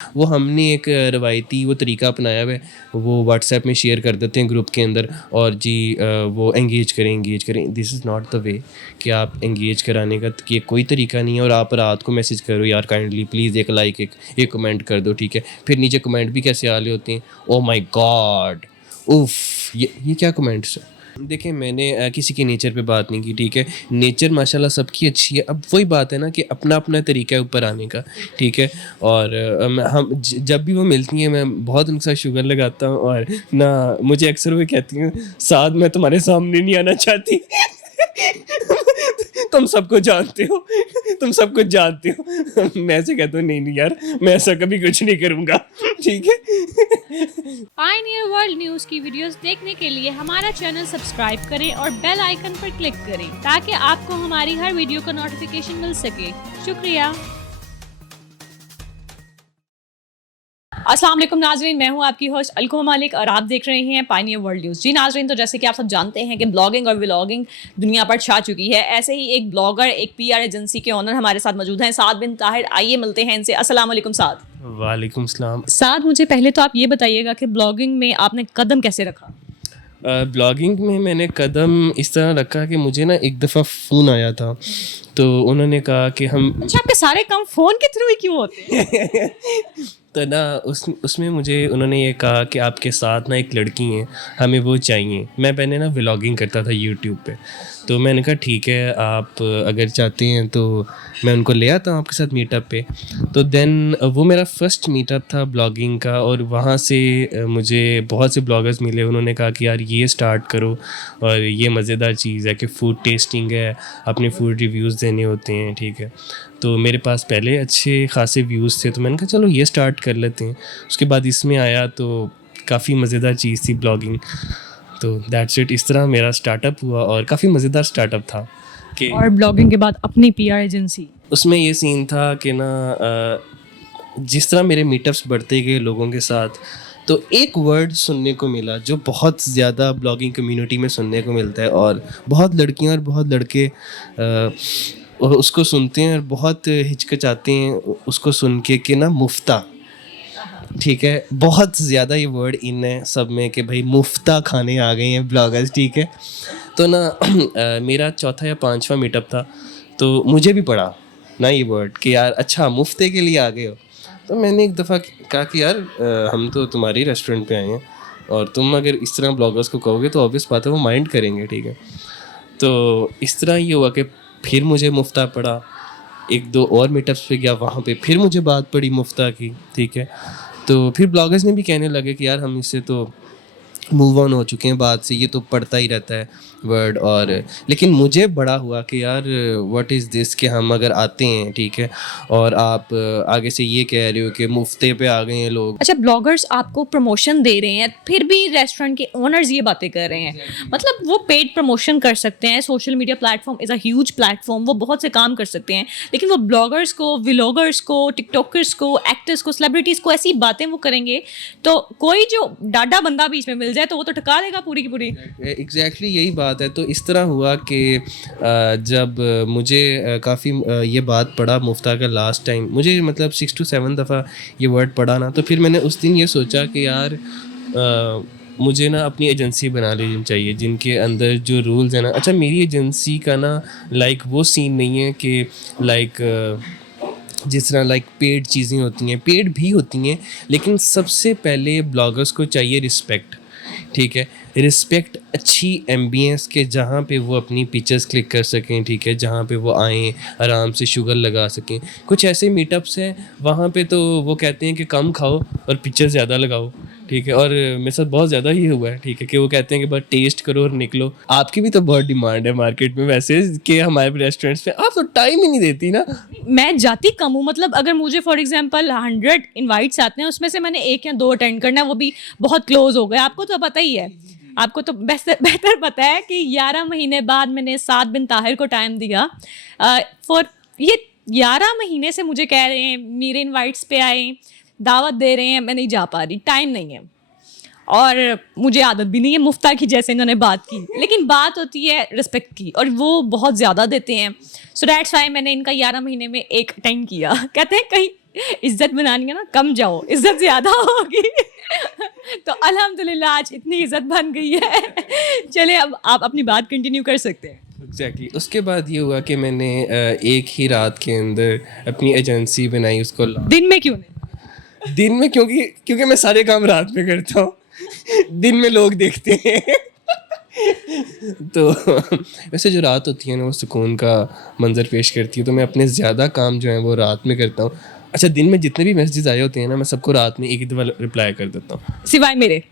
वो हमने एक रवायती वो तरीका अपनाया हुआ है, वो व्हाट्सएप में शेयर कर देते हैं ग्रुप के अंदर, और जी वो एंगेज करें। This is not the way कि आप एंगेज कराने का ये कोई तरीका नहीं है। और आप रात को मैसेज करो, यार काइंडली प्लीज़ एक लाइक एक कमेंट कर दो, ठीक है। फिर नीचे कमेंट भी कैसे आ रहे होते हैं, ओ माई गॉड, उफ़, ये क्या कमेंट्स हैं। देखिए मैंने किसी के नेचर पे बात नहीं की, ठीक है। नेचर माशाल्लाह सबकी अच्छी है। अब वही बात है ना कि अपना अपना तरीका है ऊपर आने का, ठीक है। और जब भी वो मिलती हैं मैं बहुत उनके साथ शुगर लगाता हूँ, और ना मुझे अक्सर वो कहती हैं, साथ मैं तुम्हारे सामने नहीं आना चाहती। तुम सबको जानते हो, तुम सब कुछ जानते हो। मैं ऐसे कहता हूँ, नहीं नहीं यार, मैं ऐसा कभी कुछ नहीं करूँगा, ठीक है। पायनियर वर्ल्ड न्यूज़ की वीडियोस देखने के लिए हमारा चैनल सब्सक्राइब करें और बेल आइकन पर क्लिक करें ताकि आपको हमारी हर वीडियो का नोटिफिकेशन मिल सके। शुक्रिया। अस्सलाम वालेकुम नाजरीन, मैं हूं आपकी होस्ट अलकुमा मालिक और आप देख रहे हैं पायनियर वर्ल्ड न्यूज़। जी नाजरीन, तो जैसे कि आप सब जानते हैं कि ब्लॉगिंग और व्लॉगिंग दुनिया पर छा चुकी है। ऐसे ही एक ब्लॉगर, एक पीआर एजेंसी के ओनर हमारे साथ मौजूद हैं, साद बिन ताहिर। आइए मिलते हैं इनसे। अस्सलाम वालेकुम साद। वालेकुम सलाम। साद, मुझे पहले तो आप ये बताइएगा कि ब्लॉगिंग में आपने कदम कैसे रखा? ब्लॉगिंग में मैंने कदम इस तरह रखा कि मुझे ना एक दफ़ा फ़ोन आया था, तो उन्होंने कहा कि हम अच्छा, आपके सारे काम फ़ोन के थ्रू ही क्यों होते हैं? तो ना उसमें मुझे उन्होंने ये कहा कि आपके साथ ना एक लड़की है, हमें वो चाहिए। मैं पहले ना व्लॉगिंग करता था यूट्यूब पे, तो मैंने कहा ठीक है, आप अगर चाहते हैं तो मैं उनको ले आता हूँ आपके साथ मीटअप पे। तो देन वो मेरा फर्स्ट मीटअप था ब्लॉगिंग का, और वहाँ से मुझे बहुत से ब्लॉगर्स मिले। उन्होंने कहा कि यार ये स्टार्ट करो, और ये मज़ेदार चीज़ है कि फ़ूड टेस्टिंग है, अपने फ़ूड रिव्यूज़ देने होते हैं, ठीक है। तो मेरे पास पहले अच्छे खासे व्यूज़ थे, तो मैंने कहा चलो ये स्टार्ट कर लेते हैं। उसके बाद इसमें आया तो काफ़ी मज़ेदार चीज़ थी ब्लॉगिंग। तो दैट्स इट, इस तरह मेरा स्टार्टअप हुआ, और काफ़ी मज़ेदार स्टार्टअप था कि और ब्लॉगिंग के बाद अपनी पीआर एजेंसी। उसमें ये सीन था कि ना जिस तरह मेरे मीटअप्स बढ़ते गए लोगों के साथ, तो एक वर्ड सुनने को मिला जो बहुत ज़्यादा ब्लॉगिंग कम्युनिटी में सुनने को मिलता है, और बहुत लड़कियां और बहुत लड़के उसको सुनते हैं और बहुत हिचकिचाते हैं उसको सुन के कि ना मुफ्ता, ठीक है। बहुत ज़्यादा ये वर्ड इन है सब में कि भाई मुफ्ता खाने आ गए हैं ब्लॉगर्स, ठीक है। तो ना मेरा चौथा या पांचवा मीटअप था, तो मुझे भी पड़ा ना ये वर्ड कि यार अच्छा मुफ्ते के लिए आ गए हो। तो मैंने एक दफ़ा कहा कि यार हम तो तुम्हारी रेस्टोरेंट पे आए हैं, और तुम अगर इस तरह ब्लॉगर्स को कहोगे तो ऑब्वियस बात है वो माइंड करेंगे, ठीक है। तो इस तरह ये हुआ कि फिर मुझे मुफ्ता पड़ा। एक दो और मीटअप्स पे गया, वहाँ पे फिर मुझे बात पड़ी मुफ्ता की, ठीक है। तो फिर ब्लॉगर्स ने भी कहने लगे कि यार हम इससे तो मूव ऑन हो चुके हैं बात से, ये तो पढ़ता ही रहता है वर्ड। और लेकिन मुझे बड़ा हुआ कि यार व्हाट इज़ दिस कि हम अगर आते हैं, ठीक है, और आप आगे से ये कह रहे हो कि मुफ्ते पे आ गए हैं लोग। अच्छा, ब्लॉगर्स आपको प्रमोशन दे रहे हैं, फिर भी रेस्टोरेंट के ओनर्स ये बातें कर रहे हैं। मतलब वो पेड प्रमोशन कर सकते हैं, social media platform is a huge platform, वो बहुत से काम कर सकते हैं, लेकिन वो ब्लॉगर्स को, व्लॉगर्स को, टिकटॉकर्स को, एक्टर्स को, सेलिब्रिटीज़ को ऐसी बातें वो करेंगे, तो कोई जो डाडा बंदा बीच में मिल जाए तो वो तो टका देगा पूरी की पूरी। एग्जैक्टली यही बात है। तो इस तरह हुआ कि जब मुझे काफ़ी ये बात पड़ा मुफ्ता का लास्ट टाइम, मुझे मतलब 6 to 7 दफ़ा ये वर्ड पढ़ा ना, तो फिर मैंने उस दिन ये सोचा कि यार मुझे ना अपनी एजेंसी बना लेनी चाहिए जिनके अंदर जो रूल्स हैं ना। अच्छा, मेरी एजेंसी का ना लाइक वो सीन नहीं है कि लाइक जिस तरह लाइक पेड चीज़ें होती हैं, पेड भी होती हैं, लेकिन सबसे पहले ब्लॉगर्स को चाहिए रिस्पेक्ट, ठीक है। रिस्पेक्ट, अच्छी एम्बियंस के जहाँ पे वो अपनी पिक्चर्स क्लिक कर सकें, ठीक है, जहाँ पे वो आएँ आराम से शुगर लगा सकें। कुछ ऐसे मीटअप्स हैं वहाँ पे तो वो कहते हैं कि कम खाओ और पिक्चर ज़्यादा लगाओ, ठीक है। और मेरे साथ बहुत ज़्यादा ही हुआ है, ठीक है, कि वो कहते हैं कि बस टेस्ट करो और निकलो। आपकी भी तो बहुत डिमांड है मार्केट में वैसे कि हमारे रेस्टोरेंट्स पे आप तो टाइम ही नहीं देती ना। मैं जाती कम हूँ, मतलब अगर मुझे फॉर एग्जांपल 100 इनवाइट्स आते हैं, उसमें से मैंने 1 या 2 अटेंड करना है, वो भी बहुत क्लोज हो गए। आपको तो पता ही है, आपको तो बेहतर पता है कि 11 महीने बाद मैंने साद बिन ताहिर को टाइम दिया फॉर ये 11 महीने से मुझे कह रहे हैं मेरे इनवाइट्स पे आए, दावत दे रहे हैं, मैं नहीं जा पा रही, टाइम नहीं है। और मुझे आदत भी नहीं है मुफ्ता की, जैसे इन्होंने बात की, लेकिन बात होती है रिस्पेक्ट की और वो बहुत ज़्यादा देते हैं। सो दैट्स वाई मैंने इनका 11 महीने में एक अटेंड किया। कहते हैं कहीं इज्जत बनानी है ना, कम जाओ, इज्जत ज़्यादा होगी। तो अल्हम्दुलिल्लाह आज इतनी इज्जत बन गई है। चलिए अब आप अपनी बात कंटिन्यू कर सकते हैं। एग्जैक्टली उसके बाद ये हुआ कि मैंने एक ही रात के अंदर अपनी एजेंसी बनाई, उसको दिन में क्यों नहीं? दिन में क्योंकि मैं सारे काम रात में करता हूँ। दिन में लोग देखते हैं। तो वैसे जो रात होती है ना वो सुकून का मंजर पेश करती है, तो मैं अपने ज़्यादा काम जो है वो रात में करता हूँ। अच्छा, दिन में जितने भी मैसेजेस आए होते हैं ना, मैं सबको रात में एक ही दफ़ा रिप्लाई कर देता हूँ, सिवाय मेरे।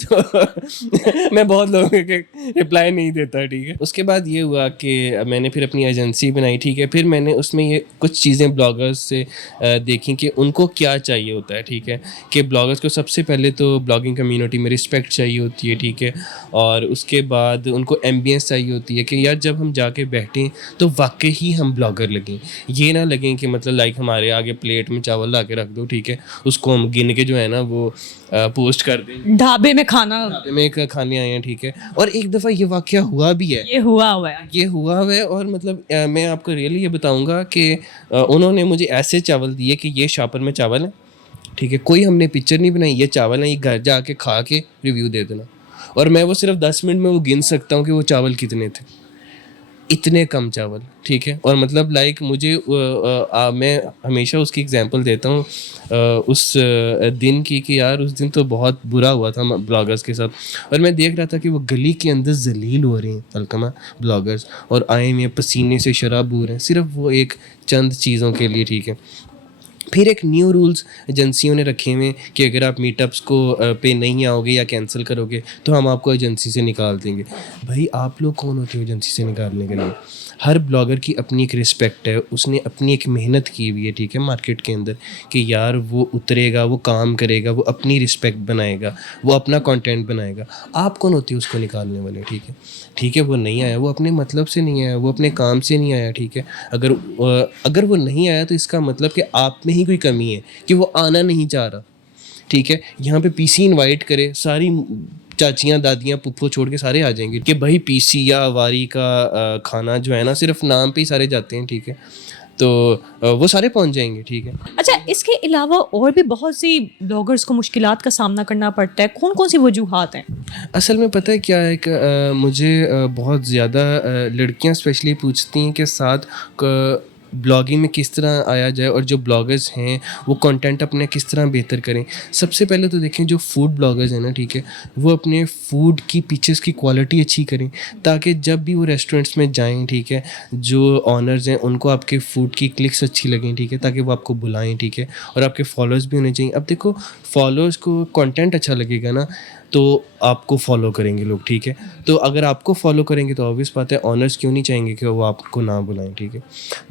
तो मैं बहुत लोगों के रिप्लाई नहीं देता, ठीक है। उसके बाद ये हुआ कि मैंने फिर अपनी एजेंसी बनाई, ठीक है। फिर मैंने उसमें ये कुछ चीज़ें ब्लॉगर्स से देखी कि उनको क्या चाहिए होता है, ठीक है। कि ब्लॉगर्स को सबसे पहले तो ब्लॉगिंग कम्युनिटी में रिस्पेक्ट चाहिए होती है, ठीक है। और उसके बाद उनको एम्बियंस चाहिए होती है कि यार जब हम जाके बैठें तो वाकई ही हम ब्लॉगर लगें, ये ना लगें कि मतलब लाइक हमारे आगे प्लेट में चावल ला के रख दो, ठीक है, उसको हम गिन के जो है ना वो पोस्ट कर दें, ढाबे में खाना, ढाबे में खाने आए हैं, ठीक है। और एक दफ़ा ये वाक़या हुआ भी है, ये हुआ हुआ है। ये हुआ हुआ है। और मतलब मैं आपको रियली ये बताऊंगा कि उन्होंने मुझे ऐसे चावल दिए कि ये शॉपर में चावल है, ठीक है, कोई हमने पिक्चर नहीं बनाई, ये चावल है, ये घर जाके खा के रिव्यू दे देना। और मैं वो सिर्फ 10 मिनट में वो गिन सकता हूँ कि वो चावल कितने थे, इतने कम चावल, ठीक है। और मतलब लाइक मुझे मैं हमेशा उसकी एग्जांपल देता हूँ उस दिन की कि यार उस दिन तो बहुत बुरा हुआ था ब्लॉगर्स के साथ। और मैं देख रहा था कि वो गली के अंदर जलील हो रहे हैं अलकमा ब्लॉगर्स, और आए हुए पसीने से शराब हो रहे हैं सिर्फ वो एक चंद चीज़ों के लिए, ठीक है। फिर एक न्यू रूल्स एजेंसियों ने रखे हुए कि अगर आप मीटअप्स को पे नहीं आओगे या कैंसिल करोगे तो हम आपको एजेंसी से निकाल देंगे। भाई आप लोग कौन होते हो एजेंसी से निकालने के लिए? हर ब्लॉगर की अपनी एक रिस्पेक्ट है, उसने अपनी एक मेहनत की हुई है, ठीक है, मार्केट के अंदर कि यार वो उतरेगा, वो काम करेगा, वो अपनी रिस्पेक्ट बनाएगा, वो अपना कंटेंट बनाएगा। आप कौन होती है उसको निकालने वाले, ठीक है। ठीक है, वो नहीं आया, वो अपने मतलब से नहीं आया, वो अपने काम से नहीं आया, ठीक है। अगर वो नहीं आया तो इसका मतलब कि आप में ही कोई कमी है कि वो आना नहीं चाह रहा, ठीक है। यहाँ पे पीसी इनवाइट करे, सारी चाचियाँ दादियाँ पुप्पो छोड़ के सारे आ जाएंगे कि भाई पीसी या वारी का खाना जो है ना सिर्फ नाम पे ही सारे जाते हैं, ठीक है। तो वो सारे पहुंच जाएंगे, ठीक है। अच्छा, इसके अलावा और भी बहुत सी ब्लॉगर्स को मुश्किलात का सामना करना पड़ता है, कौन कौन सी वजूहात हैं? असल में पता है क्या है कि मुझे बहुत ज़्यादा लड़कियां स्पेशली पूछती हैं कि साथ ब्लॉगिंग में किस तरह आया जाए और जो ब्लॉगर्स हैं वो कंटेंट अपने किस तरह बेहतर करें। सबसे पहले तो देखें जो फूड ब्लॉगर्स हैं ना, ठीक है, वो अपने फूड की पिक्चर्स की क्वालिटी अच्छी करें ताकि जब भी वो रेस्टोरेंट्स में जाएं, ठीक है, जो ऑनर्स हैं उनको आपके फूड की क्लिक्स अच्छी लगें, ठीक है, ताकि वो आपको बुलाएं, ठीक है। और आपके फॉलोअर्स भी होने चाहिए। अब देखो फॉलोअर्स को कंटेंट अच्छा लगेगा ना तो आपको फॉलो करेंगे लोग, ठीक है। तो अगर आपको फॉलो करेंगे तो ऑब्वियस बात है ऑनर्स क्यों नहीं चाहेंगे कि वो आपको ना बुलाएं, ठीक है।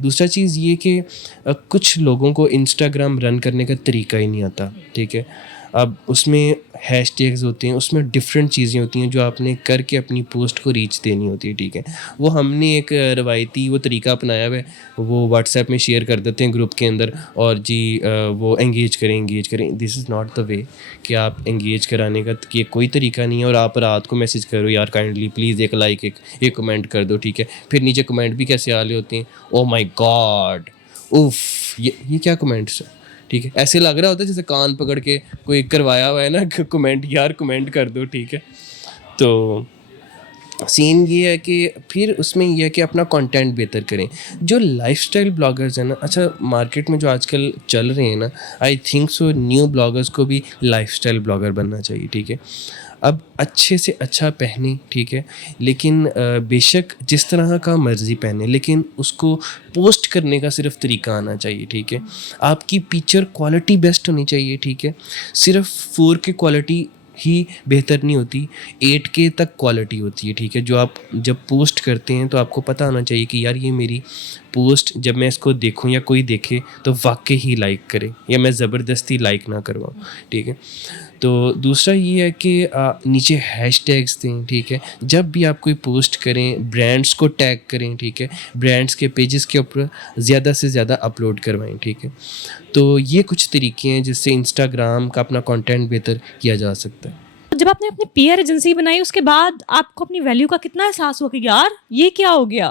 दूसरा चीज़ ये कि कुछ लोगों को इंस्टाग्राम रन करने का तरीका ही नहीं आता, ठीक है। अब उसमें हैशटैग्स होते हैं, उसमें डिफरेंट चीज़ें होती हैं जो आपने करके अपनी पोस्ट को रीच देनी होती है, ठीक है। वो हमने एक रवायती वो तरीका अपनाया हुआ है, वो व्हाट्सएप में शेयर कर देते हैं ग्रुप के अंदर और जी वो एंगेज करें। This is not the way कि आप एंगेज कराने का ये कोई तरीका नहीं है। और आप रात को मैसेज करो यार काइंडली प्लीज़ एक लाइक एक कमेंट कर दो, ठीक है। फिर नीचे कमेंट भी कैसे आ रहे होते हैं, ओ माई गॉड, उफ, ये क्या कमेंट्स है, ठीक है। ऐसे लग रहा होता है जैसे कान पकड़ के कोई करवाया हुआ है ना कमेंट, यार कमेंट कर दो, ठीक है। तो सीन ये है कि फिर उसमें ये है कि अपना कंटेंट बेहतर करें। जो लाइफस्टाइल ब्लॉगर्स हैं ना, अच्छा मार्केट में जो आजकल चल रहे हैं ना, I think so new bloggers को भी लाइफस्टाइल ब्लॉगर बनना चाहिए, ठीक है। अब अच्छे से अच्छा पहने, ठीक है, लेकिन बेशक जिस तरह का मर्ज़ी पहने, लेकिन उसको पोस्ट करने का सिर्फ तरीका आना चाहिए, ठीक है। आपकी पिक्चर क्वालिटी बेस्ट होनी चाहिए, ठीक है। सिर्फ 4K क्वालिटी ही बेहतर नहीं होती, 8K तक क्वालिटी होती है, ठीक है। जो आप जब पोस्ट करते हैं तो आपको पता होना चाहिए कि यार ये मेरी पोस्ट जब मैं इसको देखूं या कोई देखे तो वाकई ही लाइक करे, या मैं ज़बरदस्ती लाइक ना करवाऊँ, ठीक है। तो दूसरा ये है कि नीचे हैशटैग्स दें, ठीक है। जब भी आप कोई पोस्ट करें ब्रांड्स को टैग करें, ठीक है। ब्रांड्स के पेजेस के ऊपर ज़्यादा से ज़्यादा अपलोड करवाएं, ठीक है। तो ये कुछ तरीके हैं जिससे इंस्टाग्राम का अपना कंटेंट बेहतर किया जा सकता है। जब आपने अपनी पीआर एजेंसी बनाई उसके बाद आपको अपनी वैल्यू का कितना एहसास हुआ कि यार ये क्या हो गया?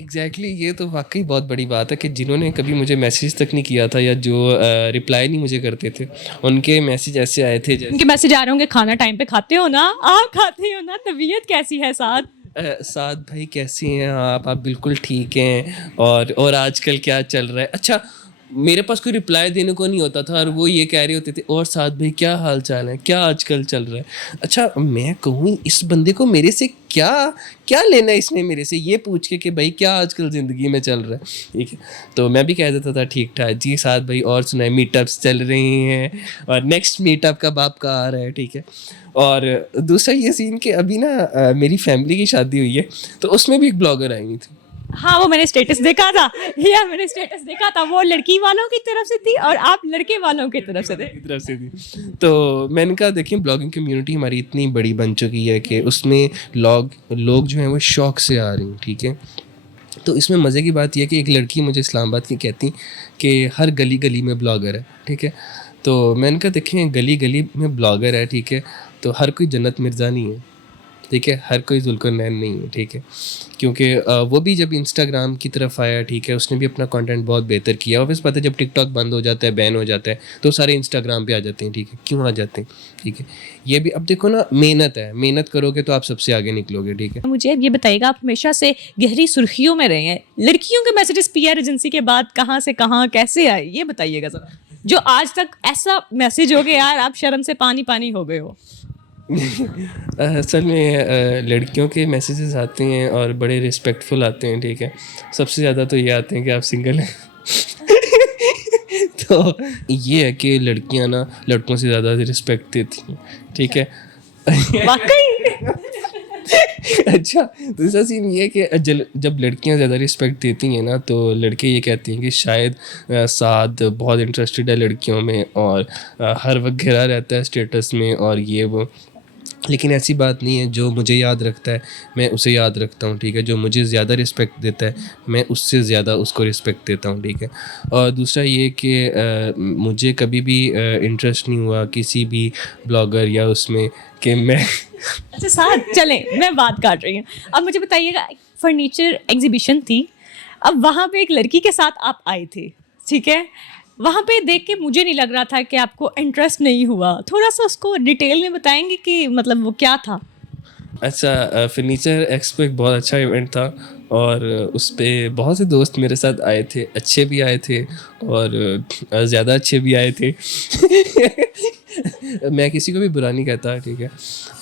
एग्जैक्टली ये तो वाकई बहुत बड़ी बात है कि जिन्होंने कभी मुझे मैसेज तक नहीं किया था या जो रिप्लाई नहीं मुझे करते थे, उनके मैसेज ऐसे आए थे जैसे उनके मैसेज आ रहे होंगे, खाना टाइम पे खाते हो ना, आप खाते हो ना, तबीयत कैसी है साथ? साद भाई कैसे हैं आप बिल्कुल ठीक हैं, और आजकल क्या चल रहा है। अच्छा, मेरे पास कोई रिप्लाई देने को नहीं होता था और वो ये कह रहे होते थे, और साद भाई क्या हाल चाल है, क्या आजकल चल रहा है। अच्छा, मैं कहूँ इस बंदे को मेरे से क्या क्या लेना है, इसने मेरे से ये पूछ के कि भाई क्या आजकल ज़िंदगी में चल रहा है, ठीक है। तो मैं भी कह देता था ठीक ठाक जी साद भाई, और सुनाए मीटअप्स चल रही हैं और नेक्स्ट मीटअप कब आपका आ रहा है, ठीक है। और दूसरा ये सीन कि अभी ना मेरी फैमिली की शादी हुई है, तो उसमें भी एक ब्लॉगर आई हुई थी। हाँ, वो मैंने स्टेटस देखा था, या मैंने स्टेटस देखा था, वो लड़की वालों की तरफ से थी और आप लड़के वालों की तरफ से थे। की तरफ से थी। तो मैंने कहा देखिए ब्लॉगिंग कम्युनिटी हमारी इतनी बड़ी बन चुकी है कि उसमें लोग जो हैं वो शौक से आ रही हैं, ठीक है। तो इसमें मज़े की बात यह है कि एक लड़की मुझे इस्लामाबाद की कहती कि हर गली गली में ब्लॉगर है, ठीक है। तो मैंने कहा देखें गली गली में ब्लॉगर है, ठीक है, तो हर कोई जन्नत मिर्ज़ा नहीं है, ठीक है, हर कोई जुल्करनैन नहीं है, ठीक है। क्योंकि वो भी जब इंस्टाग्राम की तरफ आया, ठीक है, उसने भी अपना कंटेंट बहुत बेहतर किया। और पता है जब टिकटॉक बंद हो जाता है, बैन हो जाता है, तो सारे इंस्टाग्राम पे आ जाते हैं, ठीक है। क्यों आ जाते हैं, ठीक है। ये भी अब देखो ना, मेहनत है, मेहनत करोगे तो आप सबसे आगे निकलोगे, ठीक है। मुझे अब ये बताइएगा, आप हमेशा से गहरी सुर्खियों में रहे हैं, लड़कियों के मैसेजेस पीआर एजेंसी के बाद कहाँ से कहाँ कैसे आए, ये बताइएगा ज़रा, जो आज तक ऐसा मैसेज हो गया यार आप शर्म से पानी पानी हो गए हो। असल में लड़कियों के मैसेजेस आते हैं और बड़े रिस्पेक्टफुल आते हैं, ठीक है। सबसे ज़्यादा तो ये आते हैं कि आप सिंगल हैं। तो ये है कि लड़कियां ना लड़कों से ज़्यादा रिस्पेक्ट देती हैं, ठीक है। वाकई अच्छा, दूसरा सीन ये है कि जब लड़कियां ज़्यादा रिस्पेक्ट देती हैं ना, तो लड़के ये कहते हैं कि शायद साद बहुत इंटरेस्टेड है लड़कियों में और हर वक्त घिरा रहता है स्टेटस में और ये वो। लेकिन ऐसी बात नहीं है, जो मुझे याद रखता है मैं उसे याद रखता हूँ, ठीक है। जो मुझे ज़्यादा रिस्पेक्ट देता है मैं उससे ज़्यादा उसको रिस्पेक्ट देता हूँ, ठीक है। और दूसरा ये कि मुझे कभी भी इंटरेस्ट नहीं हुआ किसी भी ब्लॉगर या उसमें कि मैं अच्छा साथ चलें, मैं बात काट रही हूँ। अब मुझे बताइएगा, फर्नीचर एग्जीबिशन थी, अब वहाँ पे एक लड़की के साथ आप आए थे, ठीक है। वहाँ पे देख के मुझे नहीं लग रहा था कि आपको इंटरेस्ट नहीं हुआ, थोड़ा सा उसको डिटेल में बताएंगे कि मतलब वो क्या था? अच्छा, फर्नीचर एक्सपो एक बहुत अच्छा इवेंट था और उस पर बहुत से दोस्त मेरे साथ आए थे, अच्छे भी आए थे और ज़्यादा अच्छे भी आए थे। मैं किसी को भी बुरा नहीं कहता, ठीक है।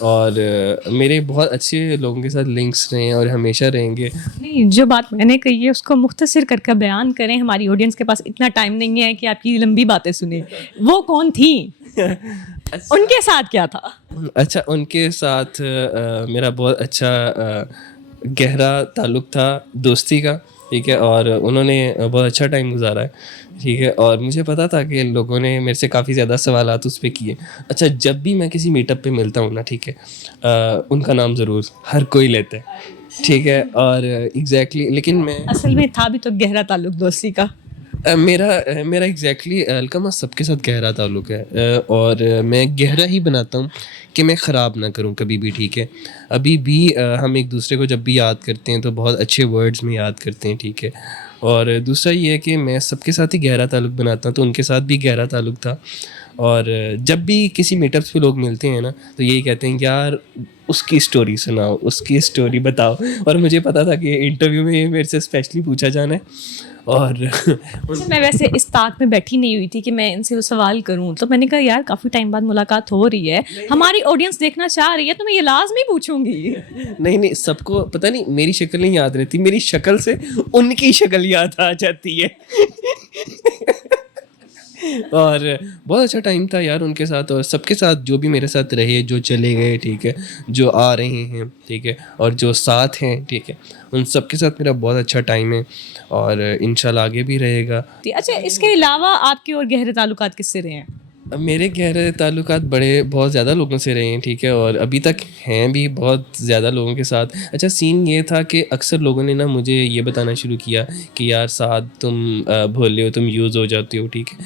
और मेरे बहुत अच्छे लोगों के साथ लिंक्स रहे हैं और हमेशा रहेंगे। नहीं, जो बात मैंने कही है उसको मुख्तसर करके बयान करें, हमारी ऑडियंस के पास इतना टाइम नहीं है कि आपकी लंबी बातें सुने। वो कौन थी? अच्छा, उनके साथ क्या था? अच्छा, उनके साथ मेरा बहुत अच्छा गहरा ताल्लुक़ था दोस्ती का, ठीक है। और उन्होंने बहुत अच्छा टाइम गुजारा है, ठीक है। और मुझे पता था कि लोगों ने मेरे से काफ़ी ज़्यादा सवालात उस पर किए। अच्छा, जब भी मैं किसी मीटअप पे मिलता हूँ ना, ठीक है, उनका नाम ज़रूर हर कोई लेता है, ठीक है। और एग्जैक्टली लेकिन मैं असल में था भी तो गहरा ताल्लुक दोस्ती का। मेरा एग्जैक्टली अलकमा सबके साथ गहरा ताल्लुक़ है और मैं गहरा ही बनाता हूँ कि मैं ख़राब ना करूँ कभी भी, ठीक है। अभी भी हम एक दूसरे को जब भी याद करते हैं तो बहुत अच्छे वर्ड्स में याद करते हैं, ठीक है। और दूसरा ये है कि मैं सबके साथ ही गहरा ताल्लुक़ बनाता हूँ, तो उनके साथ भी गहरा ताल्लुक़ था। और जब भी किसी मीटअप्स पे लोग मिलते हैं ना, तो यही कहते हैं कि यार उसकी स्टोरी सुनाओ, उसकी स्टोरी बताओ। और मुझे पता था कि इंटरव्यू में मेरे से स्पेशली पूछा जाना है। और मैं वैसे इस ताक में बैठी नहीं हुई थी कि मैं इनसे वो सवाल करूं, तो मैंने कहा यार काफ़ी टाइम बाद मुलाकात हो रही है, हमारी ऑडियंस देखना चाह रही है, तो मैं ये लाजमी पूछूंगी। नहीं, सबको पता नहीं मेरी शक्ल नहीं याद रहती, मेरी शक्ल से उनकी शक्ल याद आ जाती है। और बहुत अच्छा टाइम था यार उनके साथ, और सबके साथ जो भी मेरे साथ रहे, जो चले गए, ठीक है, जो आ रहे हैं, ठीक है, और जो साथ हैं, ठीक है, उन सबके साथ मेरा बहुत अच्छा टाइम है और इंशाल्लाह आगे भी रहेगा। अच्छा, इसके अलावा आपके और गहरे ताल्लुकात किससे रहे हैं? अब मेरे गहरे ताल्लुकात बड़े बहुत ज़्यादा लोगों से रहे हैं, ठीक है, और अभी तक हैं भी बहुत ज़्यादा लोगों के साथ। अच्छा, सीन ये था कि अक्सर लोगों ने ना मुझे ये बताना शुरू किया कि यार साद तुम भोले हो, तुम यूज़ हो जाते हो, ठीक है।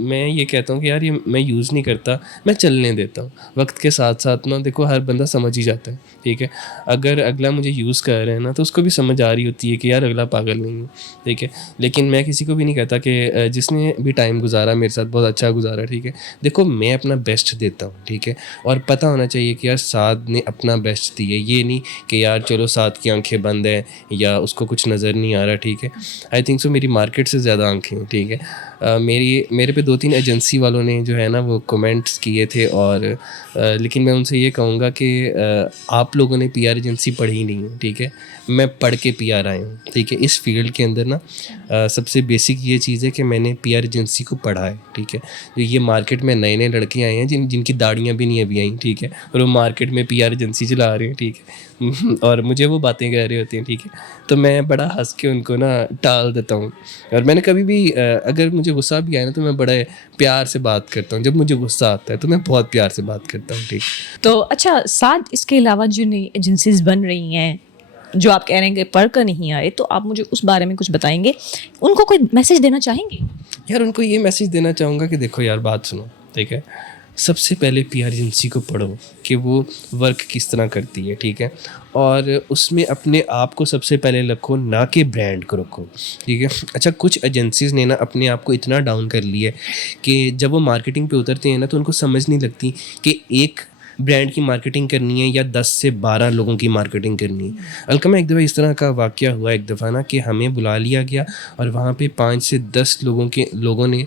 मैं ये कहता हूँ कि यार ये मैं यूज़ नहीं करता, मैं चलने देता हूँ। वक्त के साथ साथ ना देखो हर बंदा समझ ही जाता है, ठीक है। अगर अगला मुझे यूज़ कर रहे हैं ना तो उसको भी समझ आ रही होती है कि यार अगला पागल नहीं है, ठीक है। लेकिन मैं किसी को भी नहीं कहता कि जिसने भी टाइम गुजारा मेरे साथ बहुत अच्छा गुजारा, ठीक है। देखो मैं अपना बेस्ट देता हूँ, ठीक है, और पता होना चाहिए कि यार साद ने अपना बेस्ट दिया, ये नहीं कि यार चलो साद की आंखें बंद हैं या उसको कुछ नज़र नहीं आ रहा, ठीक है। आई थिंक सो मेरी मार्केट से ज़्यादा आंखें हैं, ठीक है। मेरे पे 2-3 एजेंसी वालों ने जो है ना वो कमेंट्स किए थे, और लेकिन मैं उनसे ये कहूँगा कि आप लोगों ने पीआर एजेंसी पढ़ी नहीं है, ठीक है। मैं पढ़ के पीआर आया हूँ, ठीक है। इस फील्ड के अंदर ना सबसे बेसिक ये चीज़ है कि मैंने पीआर एजेंसी को पढ़ा है, ठीक है। तो ये मार्केट में नए नए लड़के आए हैं जिनकी दाढ़ियाँ भी नहीं अभी आई, ठीक है, और वो मार्केट में पीआर एजेंसी चला रहे हैं, ठीक है। और मुझे वो बातें कह रहे होते हैं, ठीक है। तो मैं बड़ा हंस के उनको ना टाल देता हूँ, और मैंने कभी भी अगर मुझे गुस्सा भी आया ना तो मैं बड़े प्यार से बात करता हूँ। जब मुझे गुस्सा आता है तो मैं बहुत प्यार से बात करता हूँ, ठीक। तो अच्छा साद, इसके अलावा जो नई एजेंसीज बन रही हैं, जो आप कह रहे हैं कि पढ़ कर नहीं आए, तो आप मुझे उस बारे में कुछ बताएंगे? उनको कोई मैसेज देना चाहेंगे? यार उनको ये मैसेज देना चाहूँगा कि देखो यार बात सुनो, ठीक है। सबसे पहले पीआर एजेंसी को पढ़ो कि वो वर्क किस तरह करती है, ठीक है, और उसमें अपने आप को सबसे पहले रखो, ना कि ब्रांड को रखो, ठीक है। अच्छा, कुछ एजेंसीज़ ने ना अपने आप को इतना डाउन कर लिया है कि जब वो मार्केटिंग पे उतरते हैं ना तो उनको समझ नहीं लगती कि एक ब्रांड की मार्केटिंग करनी है या 10 से 12 लोगों की मार्केटिंग करनी है। अलकमा एक दफ़ा इस तरह का वाक़या हुआ एक दफ़ा ना कि हमें बुला लिया गया और वहाँ पे 5 से 10 लोगों ने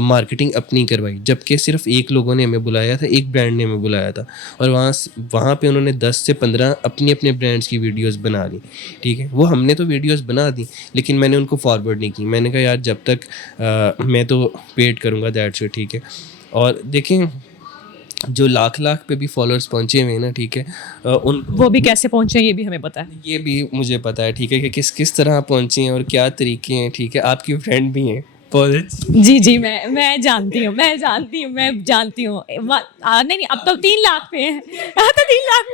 मार्केटिंग अपनी करवाई, जबकि सिर्फ एक लोगों ने हमें बुलाया था, एक ब्रांड ने हमें बुलाया था, और वहाँ पे उन्होंने 10 से 15 अपने अपने ब्रांड्स की वीडियोज़ बना ली, ठीक है। वो हमने तो वीडियोज़ बना दी लेकिन मैंने उनको फॉरवर्ड नहीं की। मैंने कहा यार जब तक मैं तो वेट करूँगा, दैट्स इट, ठीक है। और देखें जो लाख पे भी फॉलोअर्स पहुंचे हुए हैं ना, ठीक है, उन वो भी कैसे पहुंचे ये भी हमें पता है। ये भी मुझे पता है, ठीक है, कि किस तरह पहुंचे हैं और क्या तरीके हैं, ठीक है। आपकी फ्रेंड भी हैं बहुत जी जी, मैं जानती हूँ, मैं जानती हूँ। नहीं, अब तो 3 लाख पे है, अब तो 3 लाख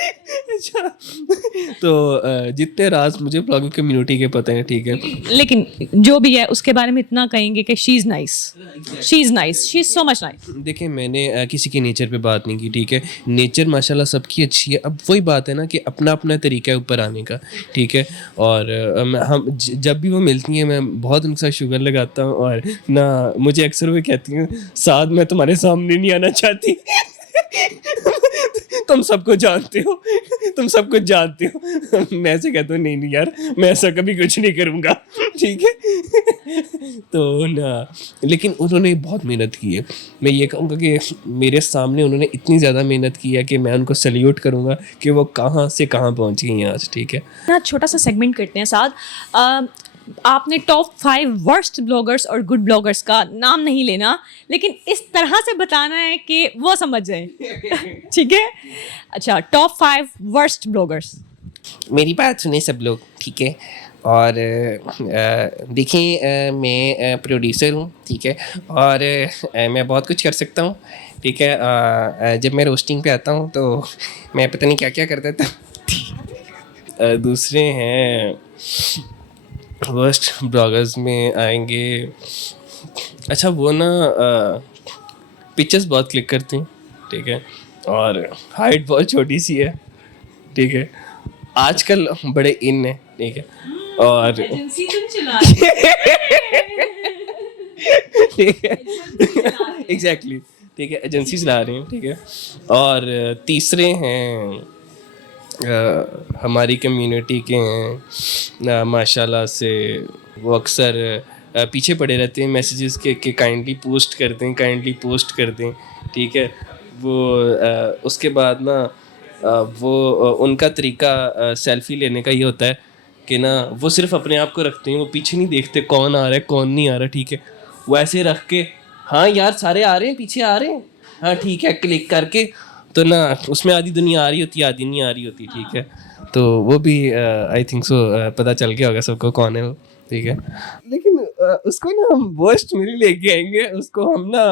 अच्छा। तो जितने राज मुझे ब्लॉगिंग कम्युनिटी के पता हैं, ठीक है। लेकिन जो भी है उसके बारे में इतना कहेंगे कि she is nice, she is so much nice. देखिए मैंने किसी के नेचर पे बात नहीं की, ठीक है। नेचर माशाल्लाह सबकी अच्छी है। अब वही बात है ना कि अपना अपना तरीका है ऊपर आने का, ठीक है। और जब भी वो मिलती हैं मैं बहुत उनके साथ शुगर लगाता हूँ, और ना मुझे अक्सर वो कहती हैं साथ मैं तुम्हारे सामने नहीं आना चाहती। तुम सबको जानते हो, तुम सब कुछ जानते हो। मैं ऐसे कहता हूँ नहीं यार मैं ऐसा कभी कुछ नहीं करूँगा, ठीक है। तो ना लेकिन उन्होंने बहुत मेहनत की है। मैं ये कहूँगा कि मेरे सामने उन्होंने इतनी ज़्यादा मेहनत की है कि मैं उनको सैल्यूट करूँगा कि वो कहाँ से कहाँ पहुँच गई हैं आज, ठीक है। ना छोटा सा सेगमेंट करते हैं साथ। आपने टॉप 5 वर्स्ट ब्लॉगर्स और गुड ब्लॉगर्स का नाम नहीं लेना, लेकिन इस तरह से बताना है कि वो समझ जाए। ठीक है? अच्छा, टॉप 5 वर्स्ट ब्लॉगर्स। मेरी बात सुने सब लोग, ठीक है। और देखिए मैं प्रोड्यूसर हूँ, ठीक है, और मैं बहुत कुछ कर सकता हूँ, ठीक है। जब मैं रोस्टिंग पे आता हूँ तो मैं पता नहीं क्या क्या कर देता हूँ। दूसरे हैं वर्स्ट ब्लॉगर्स में आएंगे, अच्छा वो ना पिक्चर्स बहुत क्लिक करते हैं, ठीक है, और हाइट बहुत छोटी सी है, ठीक है। आजकल बड़े इन है, ठीक है, और एजेंसी तुम चला ठीक है एग्जैक्टली, ठीक है, एजेंसी चला रहे हैं, ठीक है। और तीसरे हैं हमारी कम्युनिटी के हैं, माशाल्लाह से वो अक्सर पीछे पड़े रहते हैं मैसेजेस के काइंडली पोस्ट कर दें, ठीक है। वो उसके बाद ना वो उनका तरीका सेल्फ़ी लेने का ये होता है कि ना वो सिर्फ अपने आप को रखते हैं, वो पीछे नहीं देखते कौन आ रहा है कौन नहीं आ रहा, ठीक है। वो ऐसे रख के, हाँ यार सारे आ रहे हैं, पीछे आ रहे हैं, हाँ ठीक है, क्लिक करके, तो ना उसमें आधी दुनिया आ रही होती है, आधी नहीं आ रही होती, ठीक है। तो वो भी आई थिंक सो पता चल गया होगा सबको कौन है वो, ठीक है। लेकिन उसको ना हम वर्स्ट में नहीं लेके आएंगे, उसको हम ना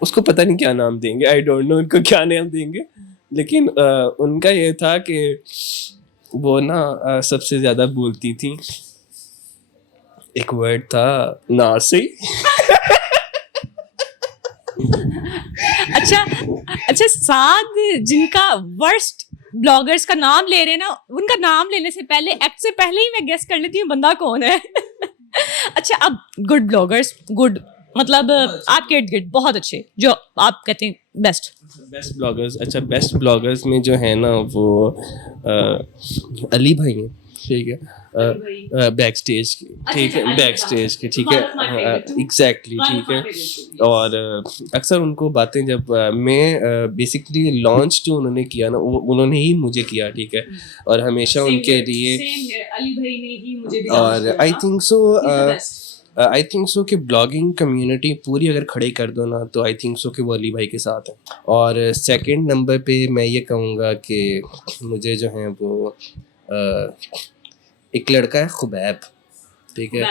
उसको पता नहीं क्या नाम देंगे, आई डोंट नो उनको क्या नाम देंगे, लेकिन उनका ये था कि वो ना सबसे ज़्यादा बोलती थी, एक वर्ड था नासी। अच्छा साद जिनका वर्स्ट ब्लॉगर्स का नाम ले रहे हैं ना, उनका नाम लेने से पहले, एक्ट से पहले ही मैं गेस कर लेती हूँ बंदा कौन है। अच्छा, अब गुड ब्लॉगर्स, गुड मतलब आपके इर्द गिर्द बहुत अच्छे जो आप कहते हैं बेस्ट ब्लॉगर्स, अच्छा बेस्ट ब्लॉगर्स में जो है ना वो अली भाई हैं, ठीक है, बैक स्टेज के, ठीक है, बैक स्टेज के, ठीक है, एग्जैक्टली, ठीक है। और अक्सर उनको बातें जब मैं बेसिकली लॉन्च जो उन्होंने किया ना, वो उन्होंने ही मुझे किया, ठीक है, और हमेशा उनके लिए, अली भाई ने ही मुझे और आई थिंक सो कि ब्लॉगिंग कम्युनिटी पूरी अगर खड़े कर दो ना, तो आई थिंक सो कि वो अली भाई के साथ है। और सेकंड नंबर पे मैं ये कहूँगा कि मुझे जो है वो एक लड़का है खुबैब, ठीक है,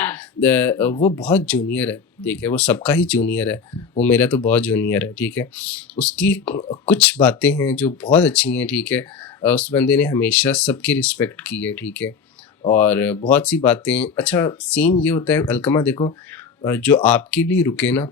वो बहुत जूनियर है, ठीक है, वो सबका ही जूनियर है, वो मेरा तो बहुत जूनियर है, ठीक है। उसकी कुछ बातें हैं जो बहुत अच्छी हैं, ठीक है, उस बंदे ने हमेशा सबकी रिस्पेक्ट की है, ठीक है, और बहुत सी बातें, अच्छा सीन ये होता है अलकमा, देखो जो आपके लिए रुके ना,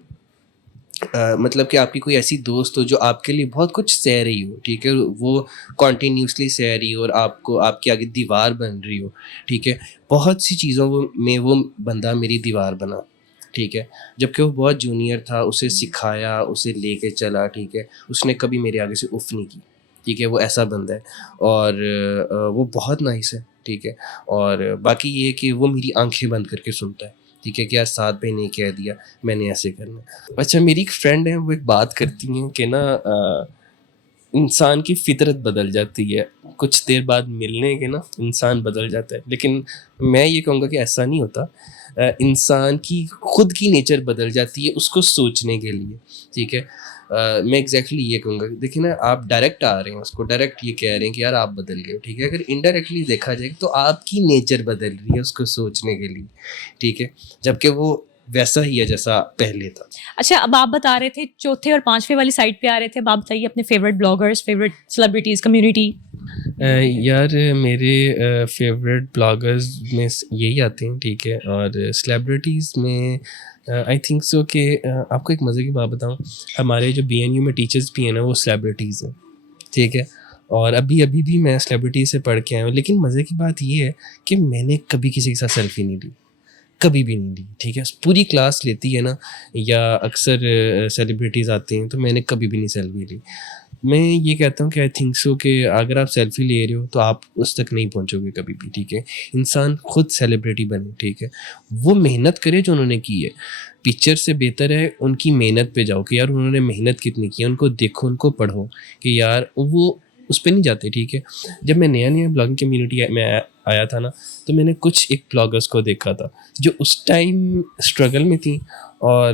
मतलब कि आपकी कोई ऐसी दोस्त हो जो आपके लिए बहुत कुछ सह रही हो, ठीक है, वो कॉन्टीन्यूसली सह रही हो और आपको आपके आगे दीवार बन रही हो, ठीक है, बहुत सी चीज़ों में वो बंदा मेरी दीवार बना, ठीक है, जबकि वो बहुत जूनियर था, उसे सिखाया, उसे लेके चला, ठीक है, उसने कभी मेरे आगे से उफ़ नहीं की, ठीक है, वो ऐसा बंदा है, और वो बहुत नाइस है, ठीक है, और बाकी ये कि वो मेरी आंखें बंद करके सुनता है, ठीक है, कि यार साथ भाई ने कह दिया मैंने ऐसे करना है। अच्छा मेरी एक फ्रेंड है, वो एक बात करती हैं कि ना इंसान की फितरत बदल जाती है, कुछ देर बाद मिलने के ना इंसान बदल जाता है, लेकिन मैं ये कहूँगा कि ऐसा नहीं होता, इंसान की खुद की नेचर बदल जाती है उसको सोचने के लिए, ठीक है। मैं एग्जैक्टली ये कहूँगा, देखिए ना, आप डायरेक्ट आ रहे हैं उसको डायरेक्ट ये कह रहे हैं कि यार आप बदल गए हो, ठीक है, अगर इनडायरेक्टली देखा जाए तो आपकी नेचर बदल रही है उसको सोचने के लिए, ठीक है, जबकि वो वैसा ही है जैसा पहले था। अच्छा, अब आप बता रहे थे चौथे और पांचवे वाली साइड पे आ रहे थे, अब आप बताइए अपने favourite bloggers, favourite celebrities, community. यार मेरे फेवरेट ब्लॉगर्स में यही आते हैं, ठीक है, और सेलिब्रिटीज़ में आई थिंक सो कि आपको एक मज़े की बात बताऊं, हमारे जो BNU में टीचर्स भी हैं ना वो सेलिब्रिटीज़ हैं, ठीक है, और अभी अभी भी मैं सेलिब्रिटी से पढ़ के आया हूँ, लेकिन मज़े की बात ये है कि मैंने कभी किसी के साथ सेल्फी नहीं ली, कभी भी नहीं ली, ठीक है, पूरी क्लास लेती है ना, या अक्सर सेलिब्रिटीज़ आते हैं, तो मैंने कभी भी नहीं सेल्फी ली। मैं ये कहता हूँ कि आई थिंक सो कि अगर आप सेल्फी ले रहे हो तो आप उस तक नहीं पहुँचोगे कभी भी, ठीक है, इंसान खुद सेलिब्रिटी बने, ठीक है, वो मेहनत करे जो उन्होंने की है, पिक्चर से बेहतर है उनकी मेहनत पे जाओ कि यार उन्होंने मेहनत कितनी की है, उनको देखो, उनको पढ़ो कि यार वो उस पर नहीं जाते, ठीक है। जब मैं नया ब्लॉगिंग कम्युनिटी में आया था ना, तो मैंने कुछ एक ब्लॉगर्स को देखा था जो उस टाइम स्ट्रगल में थी, और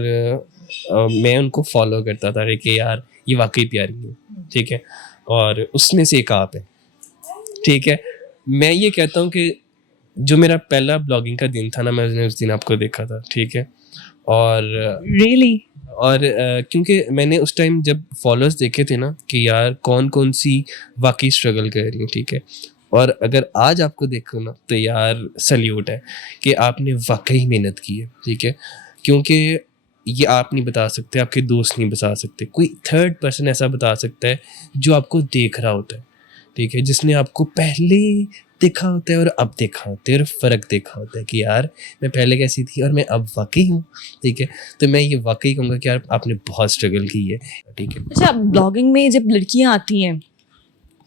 मैं उनको फॉलो करता था कि यार ये वाकई प्यारी है, ठीक है, और उसमें से एक आप है, ठीक है। मैं ये कहता हूँ कि जो मेरा पहला ब्लॉगिंग का दिन था ना, मैंने उस दिन आपको देखा था, ठीक है, और रियली और क्योंकि मैंने उस टाइम जब फॉलोअर्स देखे थे ना कि यार कौन कौन सी वाकई स्ट्रगल कर रही है, ठीक है, और अगर आज आपको देखो ना तो यार सल्यूट है कि आपने वाकई मेहनत की है, ठीक है, क्योंकि ये आप नहीं बता सकते, आपके दोस्त नहीं बता सकते, कोई थर्ड पर्सन ऐसा बता सकता है जो आपको देख रहा होता है, ठीक है, जिसने आपको पहले देखा होता है और अब देखा होता है और फ़र्क देखा होता है कि यार मैं पहले कैसी थी और मैं अब वाकई हूँ, ठीक है, तो मैं ये वाकई कहूँगा कि यार आपने बहुत स्ट्रगल की है, ठीक है। अच्छा, ब्लॉगिंग में जब लड़कियां आती हैं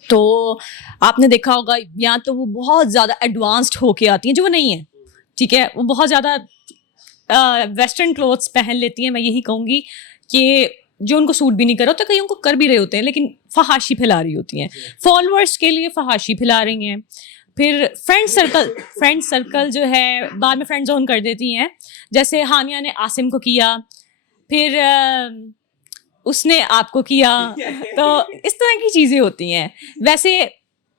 तो आपने देखा होगा या तो वो बहुत ज़्यादा एडवांस्ड होके आती हैं जो वो नहीं है, ठीक है, वो बहुत ज़्यादा वेस्टर्न क्लोथ्स पहन लेती हैं, मैं यही कहूँगी कि जो उनको सूट भी नहीं कर रहा होता, कहीं उनको कर भी रहे होते हैं लेकिन फहाशी फैला रही होती हैं, फॉलोअर्स के लिए फहाशी फैला रही हैं, फिर फ्रेंड सर्कल जो है बाद में फ्रेंड जोन कर देती हैं, जैसे हानिया ने आसिम को किया, फिर उसने आपको किया, तो इस तरह की चीज़ें होती हैं। वैसे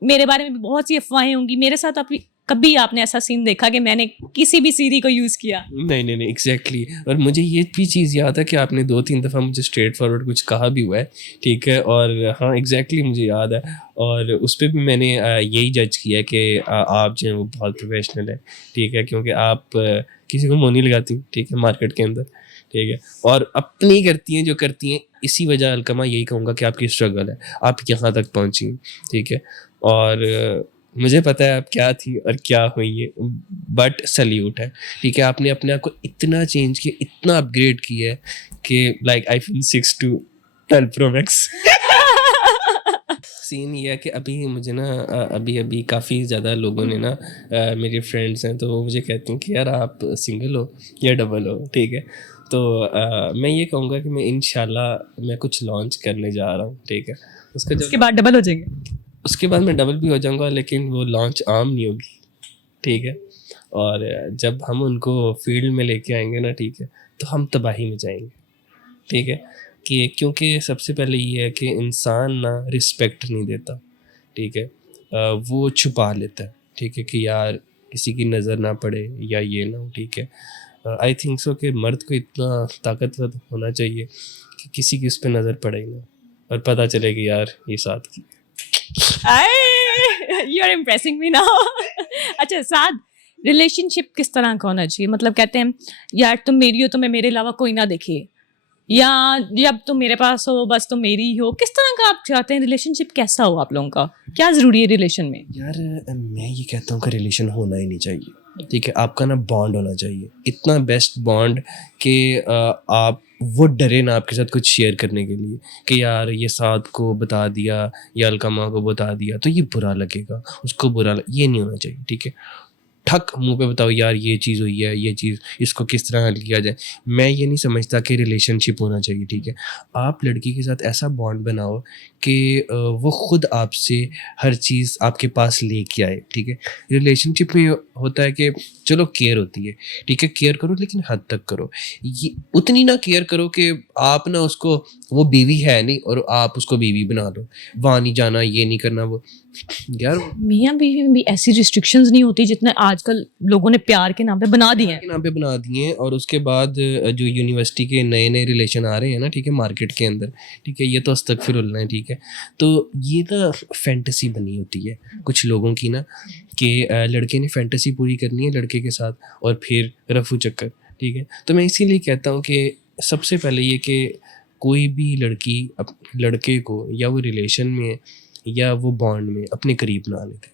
मेरे बारे में भी बहुत सी अफवाहें होंगी, मेरे साथ अभी कभी आपने ऐसा सीन देखा कि मैंने किसी भी सीरी को यूज़ किया? नहीं एग्जैक्टली और मुझे ये भी चीज़ याद है कि आपने 2-3 दफ़ा मुझे स्ट्रेट फॉरवर्ड कुछ कहा भी हुआ है, ठीक है, और हाँ एग्जैक्टली मुझे याद है, और उस पर भी मैंने यही जज किया कि आप जो है वो बहुत प्रोफेशनल है, ठीक है, क्योंकि आप किसी को मुँह नहीं लगाती, ठीक है, मार्केट के अंदर, ठीक है, और अपनी करती हैं जो करती हैं। इसी वजह अलकमा यही कहूँगा कि आपकी स्ट्रगल है, आप यहाँ तक पहुँची हैं, ठीक है, और मुझे पता है आप क्या थी और क्या हुई है, बट सल्यूट है, ठीक है, आपने अपने आप को इतना चेंज किया, इतना अपग्रेड किया है कि like iPhone 6 to 12 Pro Max। Scene ये है कि अभी मुझे ना अभी काफ़ी ज़्यादा लोगों ने ना मेरे फ्रेंड्स हैं, तो वो मुझे कहते हैं कि यार आप सिंगल हो या डबल हो, ठीक है, तो मैं ये कहूँगा कि मैं इंशाल्लाह मैं कुछ लॉन्च करने जा रहा हूँ, ठीक है, उसके बाद डबल हो जाएंगे? उसके बाद मैं डबल भी हो जाऊंगा, लेकिन वो लॉन्च आम नहीं होगी, ठीक है, और जब हम उनको फील्ड में लेके आएंगे ना, ठीक है, तो हम तबाही में जाएंगे, ठीक है, कि क्योंकि सबसे पहले ये है कि इंसान ना रिस्पेक्ट नहीं देता, ठीक है, वो छुपा लेता है, ठीक है, कि यार किसी की नज़र ना पड़े या ये ना हो, ठीक है। आई थिंक सो कि मर्द को इतना ताकतवर होना चाहिए कि किसी की उस पर नज़र पड़े ना और पता चले कि यार ये साथ की। You are impressing me now. अच्छा साद, रिलेशनशिप किस तरह का होना चाहिए? मतलब कहते हैं यार तुम मेरी हो तो मैं मेरे अलावा कोई ना देखे, या जब तुम मेरे पास हो बस तुम मेरी ही हो, किस तरह का आप चाहते हैं रिलेशनशिप कैसा हो आप लोगों का? क्या ज़रूरी है रिलेशन में? यार मैं ये कहता हूँ कि रिलेशन होना ही नहीं चाहिए, ठीक है, आपका ना बॉन्ड होना चाहिए, इतना बेस्ट बॉन्ड कि आप वो डरे ना आपके साथ कुछ शेयर करने के लिए कि यार ये साथ को बता दिया या अलकमा को बता दिया तो ये बुरा लगेगा, उसको ये नहीं होना चाहिए, ठीक है, ठक मुंह पे बताओ यार ये चीज़ हुई है, ये चीज़, इसको किस तरह हल किया जाए। मैं ये नहीं समझता कि रिलेशनशिप होना चाहिए, ठीक है, आप लड़की के साथ ऐसा बॉन्ड बनाओ कि वो खुद आपसे हर चीज़ आपके पास लेके आए, ठीक है। रिलेशनशिप में होता है कि चलो केयर होती है, ठीक है, केयर करो लेकिन हद तक करो, ये उतनी ना केयर करो कि आप ना उसको, वो बीवी है नहीं और आप उसको बीवी बना लो, वहाँ नहीं जाना, ये नहीं करना, वो यार मियाँ बीवी में भी ऐसी रिस्ट्रिक्शंस नहीं होती जितने आजकल लोगों ने प्यार के नाम पे बना दिए हैं। के नाम पे बना दिए हैं। और उसके बाद जो यूनिवर्सिटी के नए नए रिलेशन आ रहे हैं ना, ठीक है, मार्केट के अंदर, ठीक है, ये तो अस्तगफिरुल्लाह है, ठीक है, तो ये ना फैंटेसी बनी होती है कुछ लोगों की ना, कि लड़के ने फैंटेसी पूरी करनी है लड़के के साथ और फिर रफू चक्कर, ठीक है। तो मैं इसीलिए कहता हूँ कि सबसे पहले ये कि कोई भी लड़की लड़के को या वो रिलेशन में या वो बॉन्ड में अपने करीब ना आने दें।